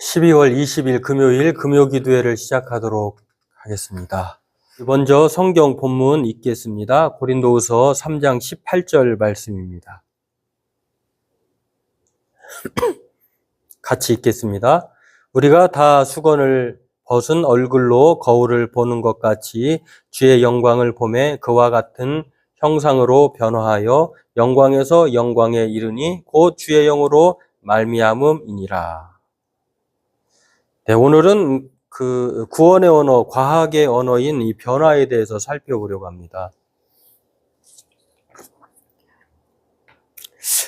12월 20일 금요일 금요기도회를 시작하도록 하겠습니다. 먼저 성경 본문 읽겠습니다. 고린도후서 3장 18절 말씀입니다. 같이 읽겠습니다. 우리가 다 수건을 벗은 얼굴로 거울을 보는 것 같이 주의 영광을 보매 그와 같은 형상으로 변화하여 영광에서 영광에 이르니 곧 주의 영으로 말미암음이니라. 네, 오늘은 그 구원의 언어, 과학의 언어인 이 변화에 대해서 살펴보려고 합니다.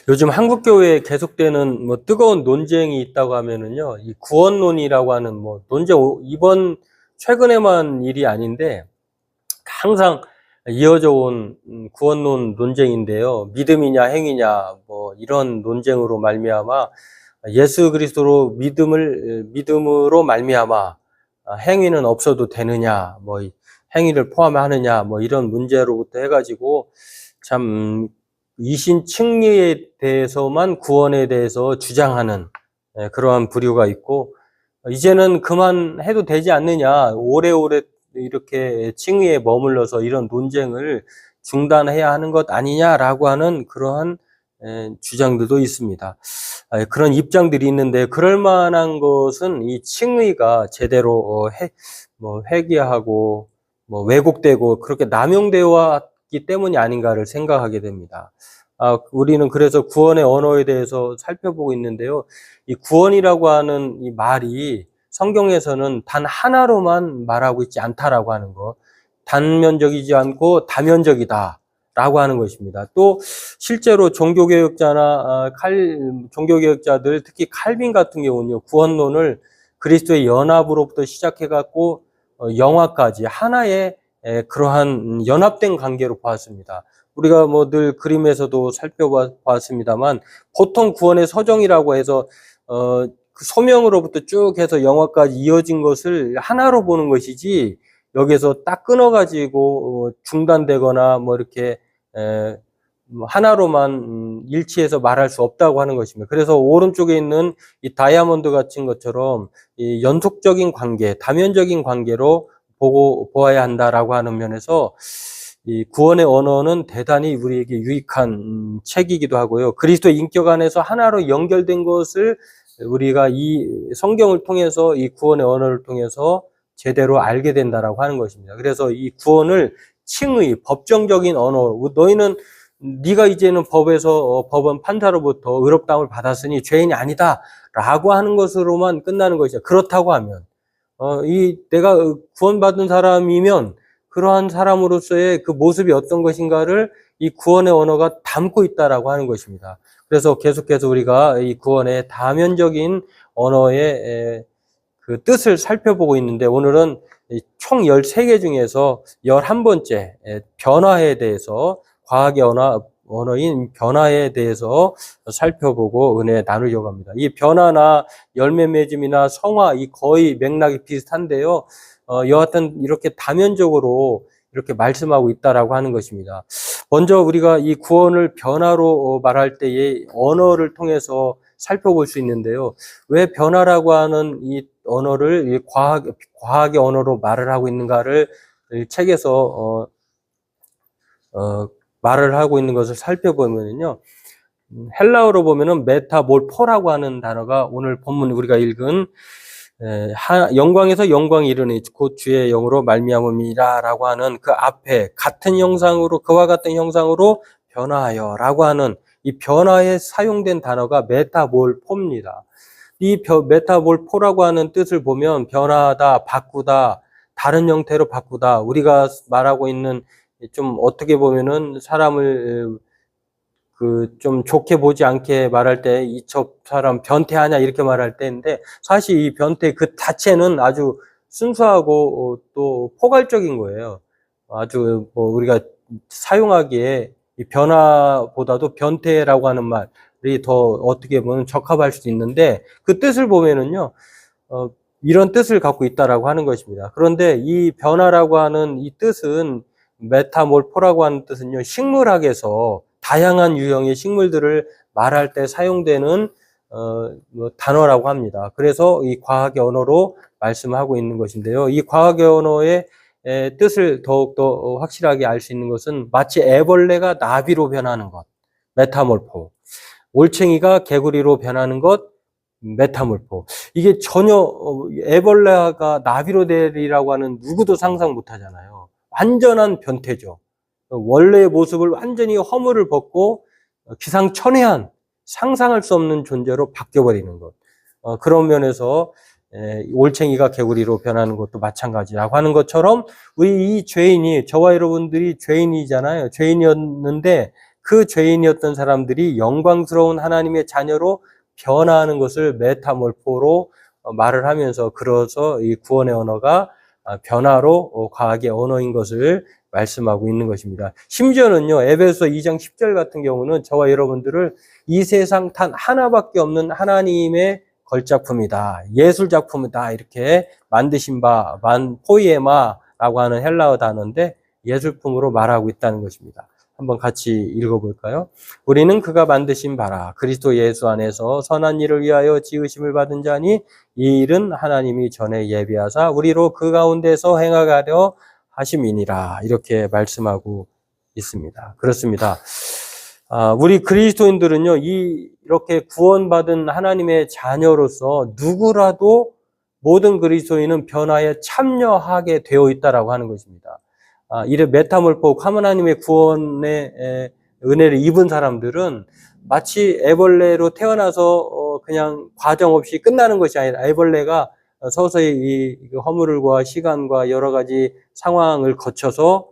요즘 한국교회에 계속되는 뜨거운 논쟁이 있다고 하면은요, 이 구원론이라고 하는 논쟁, 이번 최근에만 일이 아닌데 항상 이어져 온 구원론 논쟁인데요. 믿음이냐 행위냐 이런 논쟁으로 말미암아 예수 그리스도로 믿음으로 말미암아 행위는 없어도 되느냐, 행위를 포함하느냐, 이런 문제로부터 해가지고 참 이신 칭의에 대해서만 구원에 대해서 주장하는 그러한 부류가 있고, 이제는 그만해도 되지 않느냐, 오래오래 이렇게 칭의에 머물러서 이런 논쟁을 중단해야 하는 것 아니냐라고 하는 그러한 주장들도 있습니다. 그런 입장들이 있는데, 그럴 만한 것은 이 칭의가 제대로 회귀하고 왜곡되고 그렇게 남용되어 왔기 때문이 아닌가를 생각하게 됩니다. 우리는 그래서 구원의 언어에 대해서 살펴보고 있는데요. 이 구원이라고 하는 이 말이 성경에서는 단 하나로만 말하고 있지 않다라고 하는 것, 단면적이지 않고 다면적이다 라고 하는 것입니다. 또 실제로 종교개혁자들, 특히 칼빈 같은 경우는요, 구원론을 그리스도의 연합으로부터 시작해갖고 영화까지 하나의 그러한 연합된 관계로 보았습니다. 우리가 늘 그림에서도 살펴봤습니다만, 보통 구원의 서정이라고 해서 그 소명으로부터 쭉 해서 영화까지 이어진 것을 하나로 보는 것이지, 여기서 딱 끊어가지고 중단되거나 이렇게 하나로만 일치해서 말할 수 없다고 하는 것입니다. 그래서 오른쪽에 있는 이 다이아몬드 같은 것처럼 이 연속적인 관계, 다면적인 관계로 보아야 한다라고 하는 면에서 이 구원의 언어는 대단히 우리에게 유익한 책이기도 하고요. 그리스도의 인격 안에서 하나로 연결된 것을 우리가 이 성경을 통해서, 이 구원의 언어를 통해서 제대로 알게 된다라고 하는 것입니다. 그래서 이 구원을 칭의, 법정적인 언어, 너희는 네가 이제는 법원 판사로부터 의롭다함을 받았으니 죄인이 아니다라고 하는 것으로만 끝나는 것이죠. 그렇다고 하면 내가 구원받은 사람이면 그러한 사람으로서의 그 모습이 어떤 것인가를 이 구원의 언어가 담고 있다라고 하는 것입니다. 그래서 계속해서 우리가 이 구원의 다면적인 언어의 그 뜻을 살펴보고 있는데, 오늘은 총 13개 중에서 11번째 변화에 대해서, 과학의 언어인 변화에 대해서 살펴보고 은혜 나누려고 합니다. 이 변화나 열매 맺음이나 성화, 이 거의 맥락이 비슷한데요. 여하튼 이렇게 다면적으로 이렇게 말씀하고 있다라고 하는 것입니다. 먼저 우리가 이 구원을 변화로 말할 때의 언어를 통해서 살펴볼 수 있는데요. 왜 변화라고 하는 이 언어를 이 과학의 언어로 말을 하고 있는가를 책에서 말을 하고 있는 것을 살펴보면요. 헬라어로 보면은 메타몰포라고 하는 단어가 오늘 본문 우리가 읽은 영광에서 영광이 이르니 곧 주의 영으로 말미암음이라라고 하는 그 앞에 같은 형상으로, 그와 같은 형상으로 변화하여라고 하는 이 변화에 사용된 단어가 메타몰포입니다. 이 메타몰포라고 하는 뜻을 보면 변화하다, 바꾸다, 다른 형태로 바꾸다, 우리가 말하고 있는 좀 어떻게 보면은 사람을 좀 좋게 보지 않게 말할 때 저 사람 변태하냐 이렇게 말할 때인데, 사실 이 변태 그 자체는 아주 순수하고 또 포괄적인 거예요. 아주 우리가 사용하기에 이 변화보다도 변태라고 하는 말이 더 어떻게 보면 적합할 수도 있는데, 그 뜻을 보면은요, 이런 뜻을 갖고 있다라고 하는 것입니다. 그런데 이 변화라고 하는 이 뜻은, 메타몰포라고 하는 뜻은요, 식물학에서 다양한 유형의 식물들을 말할 때 사용되는 단어라고 합니다. 그래서 이 과학의 언어로 말씀하고 있는 것인데요. 이 과학의 언어의 뜻을 더욱더 확실하게 알 수 있는 것은 마치 애벌레가 나비로 변하는 것, 메타몰포. 올챙이가 개구리로 변하는 것, 메타몰포. 이게 전혀 애벌레가 나비로 되리라고 하는 누구도 상상 못 하잖아요. 완전한 변태죠. 원래의 모습을 완전히 허물을 벗고 기상천외한 상상할 수 없는 존재로 바뀌어버리는 것. 그런 면에서 올챙이가 개구리로 변하는 것도 마찬가지라고 하는 것처럼 우리 이 죄인이, 저와 여러분들이 죄인이잖아요. 죄인이었는데 그 죄인이었던 사람들이 영광스러운 하나님의 자녀로 변화하는 것을 메타몰포로 말을 하면서, 그래서 이 구원의 언어가 변화로 과학의 언어인 것을 말씀하고 있는 것입니다. 심지어는요, 에베소 2장 10절 같은 경우는 저와 여러분들을 이 세상 단 하나밖에 없는 하나님의 걸작품이다, 예술작품이다, 이렇게 만드신 바, 포이에마라고 하는 헬라어 단어인데 예술품으로 말하고 있다는 것입니다. 한번 같이 읽어볼까요? 우리는 그가 만드신 바라, 그리스도 예수 안에서 선한 일을 위하여 지으심을 받은 자니 이 일은 하나님이 전에 예비하사 우리로 그 가운데서 행하려 하심이니라, 이렇게 말씀하고 있습니다. 그렇습니다. 우리 그리스도인들은요, 이렇게 구원받은 하나님의 자녀로서 누구라도, 모든 그리스도인은 변화에 참여하게 되어 있다라고 하는 것입니다. 이래 메타몰포, 하나님의 구원의 은혜를 입은 사람들은 마치 애벌레로 태어나서 그냥 과정 없이 끝나는 것이 아니라, 애벌레가 서서히 이 허물과 시간과 여러 가지 상황을 거쳐서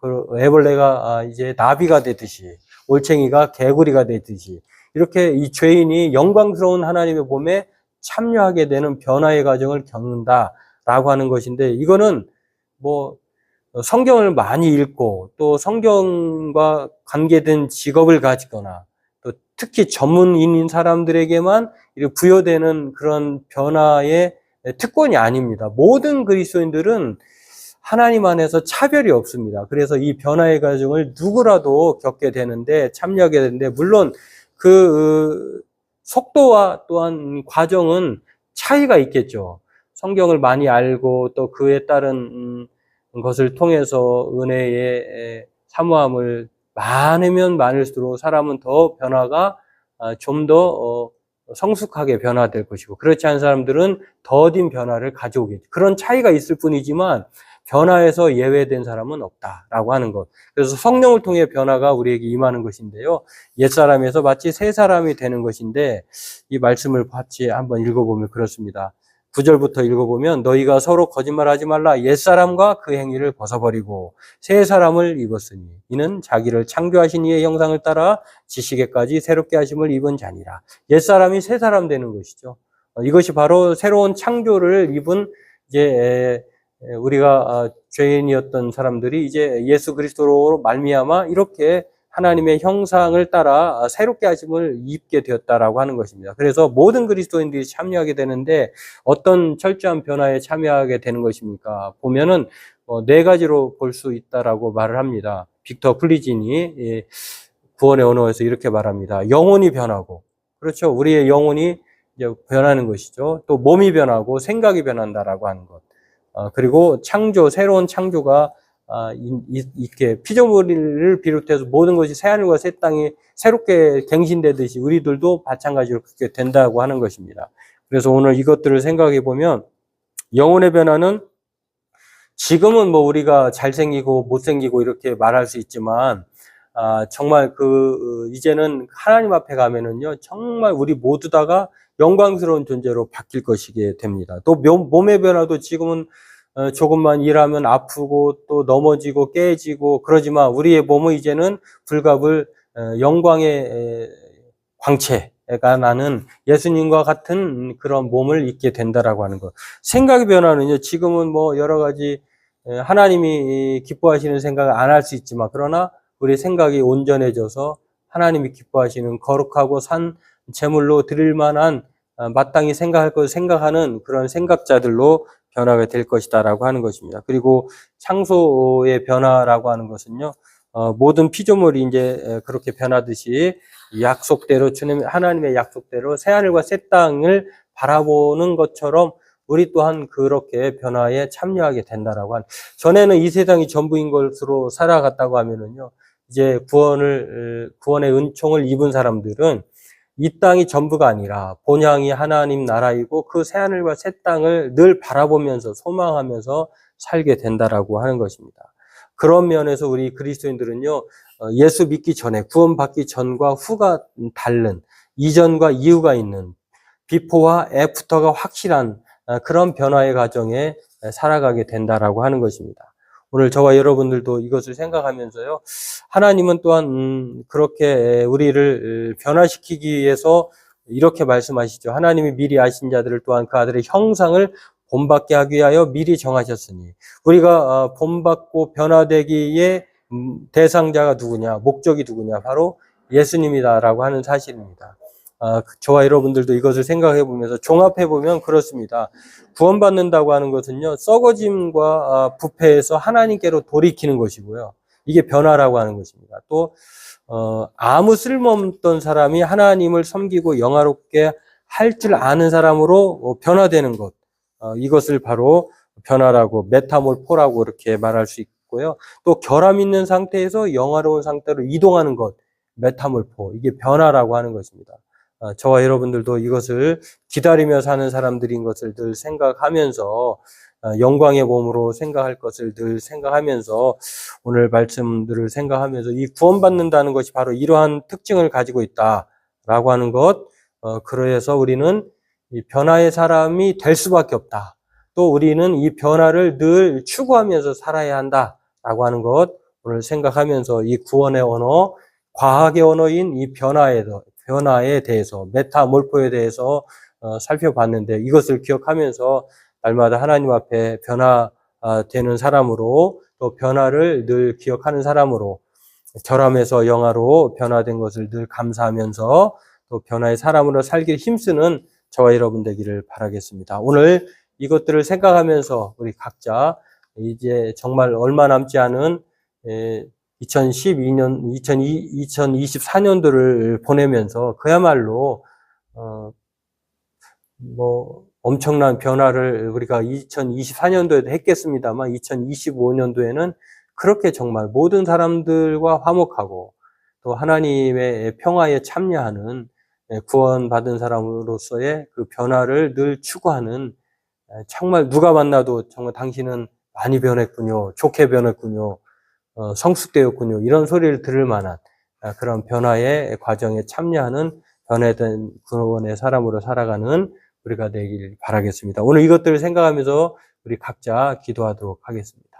그 애벌레가 이제 나비가 되듯이, 올챙이가 개구리가 되듯이, 이렇게 이 죄인이 영광스러운 하나님의 몸에 참여하게 되는 변화의 과정을 겪는다라고 하는 것인데, 이거는 성경을 많이 읽고 또 성경과 관계된 직업을 가지거나 또 특히 전문인인 사람들에게만 부여되는 그런 변화의 특권이 아닙니다. 모든 그리스도인들은 하나님 안에서 차별이 없습니다. 그래서 이 변화의 과정을 누구라도 겪게 되는데, 참여하게 되는데, 물론 그 속도와 또한 과정은 차이가 있겠죠. 성경을 많이 알고 또 그에 따른 것을 통해서 은혜의 사모함을 많으면 많을수록 사람은 더 변화가 좀 더 성숙하게 변화될 것이고, 그렇지 않은 사람들은 더딘 변화를 가져오겠죠. 그런 차이가 있을 뿐이지만 변화에서 예외된 사람은 없다라고 하는 것. 그래서 성령을 통해 변화가 우리에게 임하는 것인데요, 옛사람에서 마치 새 사람이 되는 것인데, 이 말씀을 같이 한번 읽어보면 그렇습니다. 9절부터 읽어보면, 너희가 서로 거짓말하지 말라. 옛사람과 그 행위를 벗어버리고 새 사람을 입었으니 이는 자기를 창조하신 이의 형상을 따라 지식에까지 새롭게 하심을 입은 자니라. 옛사람이 새 사람 되는 것이죠. 이것이 바로 새로운 창조를 입은, 이제 우리가 죄인이었던 사람들이 이제 예수 그리스도로 말미암아 이렇게 하나님의 형상을 따라 새롭게 하심을 입게 되었다라고 하는 것입니다. 그래서 모든 그리스도인들이 참여하게 되는데, 어떤 철저한 변화에 참여하게 되는 것입니까? 보면은 4가지로 볼 수 있다라고 말을 합니다. 빅터 플리진이 구원의 언어에서 이렇게 말합니다. 영혼이 변하고, 그렇죠. 우리의 영혼이 이제 변하는 것이죠. 또 몸이 변하고 생각이 변한다라고 하는 것. 그리고 창조, 새로운 창조가 이렇게 피조물을 비롯해서 모든 것이 새하늘과 새 땅이 새롭게 갱신되듯이 우리들도 마찬가지로 그렇게 된다고 하는 것입니다. 그래서 오늘 이것들을 생각해 보면, 영혼의 변화는 지금은 우리가 잘생기고 못생기고 이렇게 말할 수 있지만, 정말 이제는 하나님 앞에 가면은요, 정말 우리 모두 다가 영광스러운 존재로 바뀔 것이게 됩니다. 또 몸의 변화도 지금은 조금만 일하면 아프고 또 넘어지고 깨지고 그러지만, 우리의 몸은 이제는 불갑을 영광의 광채가 나는 예수님과 같은 그런 몸을 입게 된다라고 하는 것. 생각의 변화는요, 지금은 여러 가지 하나님이 기뻐하시는 생각을 안 할 수 있지만, 그러나 우리 생각이 온전해져서 하나님이 기뻐하시는 거룩하고 산 제물로 드릴 만한, 마땅히 생각할 것을 생각하는 그런 생각자들로 변화가 될 것이다라고 하는 것입니다. 그리고 창조의 변화라고 하는 것은요, 모든 피조물이 이제 그렇게 변하듯이 약속대로 하나님의 약속대로 새하늘과 새 땅을 바라보는 것처럼 우리 또한 그렇게 변화에 참여하게 된다라고 전에는 이 세상이 전부인 것으로 살아갔다고 하면은요, 이제 구원의 은총을 입은 사람들은 이 땅이 전부가 아니라 본향이 하나님 나라이고 그 새하늘과 새 땅을 늘 바라보면서 소망하면서 살게 된다라고 하는 것입니다. 그런 면에서 우리 그리스도인들은요, 예수 믿기 전에, 구원받기 전과 후가 다른, 이전과 이후가 있는, 비포와 애프터가 확실한 그런 변화의 과정에 살아가게 된다라고 하는 것입니다. 오늘 저와 여러분들도 이것을 생각하면서요, 하나님은 또한 그렇게 우리를 변화시키기 위해서 이렇게 말씀하시죠. 하나님이 미리 아신 자들을 또한 그 아들의 형상을 본받게 하기 위하여 미리 정하셨으니, 우리가 본받고 변화되기에 대상자가 누구냐, 목적이 누구냐, 바로 예수님이다라고 하는 사실입니다. 저와 여러분들도 이것을 생각해 보면서 종합해 보면 그렇습니다. 구원받는다고 하는 것은요, 썩어짐과 부패에서 하나님께로 돌이키는 것이고요. 이게 변화라고 하는 것입니다. 또 아무 쓸모없던 사람이 하나님을 섬기고 영화롭게 할 줄 아는 사람으로 변화되는 것, 이것을 바로 변화라고, 메타몰포라고 이렇게 말할 수 있고요. 또 결함 있는 상태에서 영화로운 상태로 이동하는 것, 메타몰포, 이게 변화라고 하는 것입니다. 저와 여러분들도 이것을 기다리며 사는 사람들인 것을 늘 생각하면서, 영광의 몸으로 생각할 것을 늘 생각하면서, 오늘 말씀들을 생각하면서 이 구원받는다는 것이 바로 이러한 특징을 가지고 있다라고 하는 것, 그래서 우리는 이 변화의 사람이 될 수밖에 없다. 또 우리는 이 변화를 늘 추구하면서 살아야 한다라고 하는 것, 오늘 생각하면서 이 구원의 언어, 과학의 언어인 이 변화에 대해서, 메타몰포에 대해서 살펴봤는데, 이것을 기억하면서 날마다 하나님 앞에 변화되는 사람으로, 또 변화를 늘 기억하는 사람으로, 결함에서 영화로 변화된 것을 늘 감사하면서 또 변화의 사람으로 살길 힘쓰는 저와 여러분 되기를 바라겠습니다. 오늘 이것들을 생각하면서 우리 각자 이제 정말 얼마 남지 않은 2024년도를 보내면서 그야말로 엄청난 변화를 우리가 2024년도에도 했겠습니다만 2025년도에는 그렇게 정말 모든 사람들과 화목하고 또 하나님의 평화에 참여하는 구원받은 사람으로서의 그 변화를 늘 추구하는, 정말 누가 만나도 정말 당신은 많이 변했군요, 좋게 변했군요, 성숙되었군요, 이런 소리를 들을 만한 그런 변화의 과정에 참여하는 변화된 구원의 사람으로 살아가는 우리가 되길 바라겠습니다. 오늘 이것들을 생각하면서 우리 각자 기도하도록 하겠습니다.